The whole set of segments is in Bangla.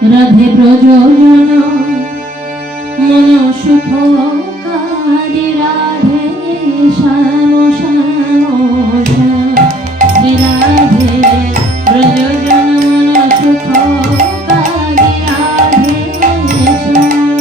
রাধে ব্রজজন মন সুখকারী রাধে শ্যাম শ্যাম শ্যাম শ্রী রাধে ব্রজজন মন সুখকারী রাধে শ্যাম শ্যাম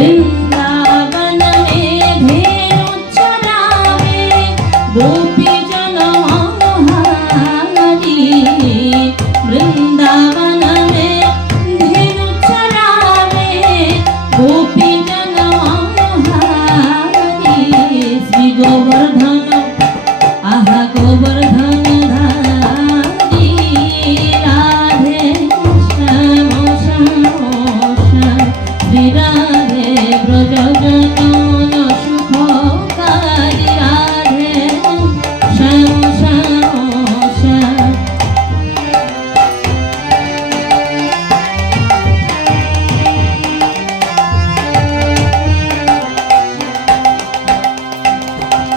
वृंदावन में धेनु चरावे गोपी जन मनोहारी वृंदावन में धेनु चरावे गोपी जन मनोहारी श्री गोवर्धन आहा गोवर्धन धारी राधे श्याम श्याम श्याम श्री राधे ब्रजजन सुखकारी राधे श्याम श्याम श्याम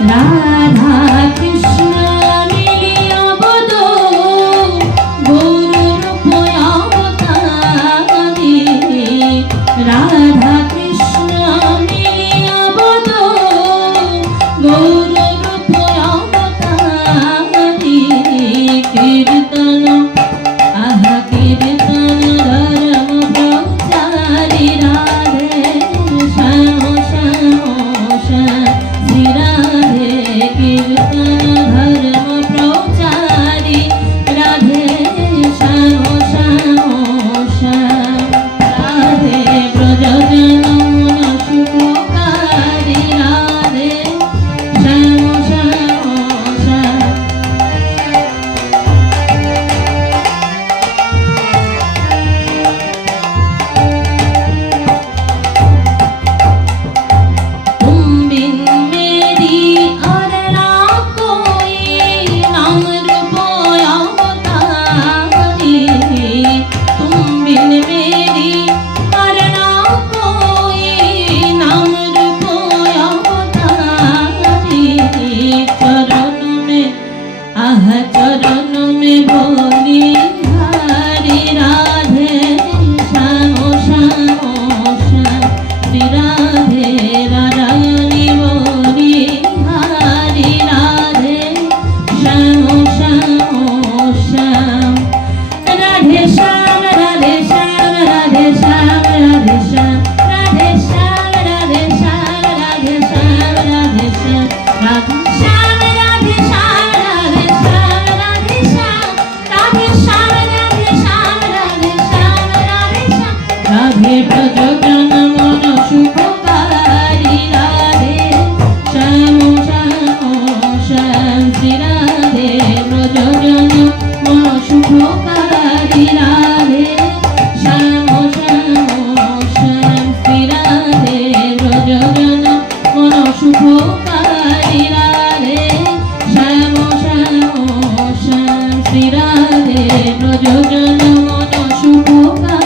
राधा कृष्ण मिलिया बदो गुरु रूप अवतारी राधा कृष्ण मिलिया बदो गुरु रूप अवतारी कीर्तन आहा कीर्तन धर्म प्रचारी राधे श्याम श्याम श्याम श्री राधे कीर्तन যোজন মন সুখকারী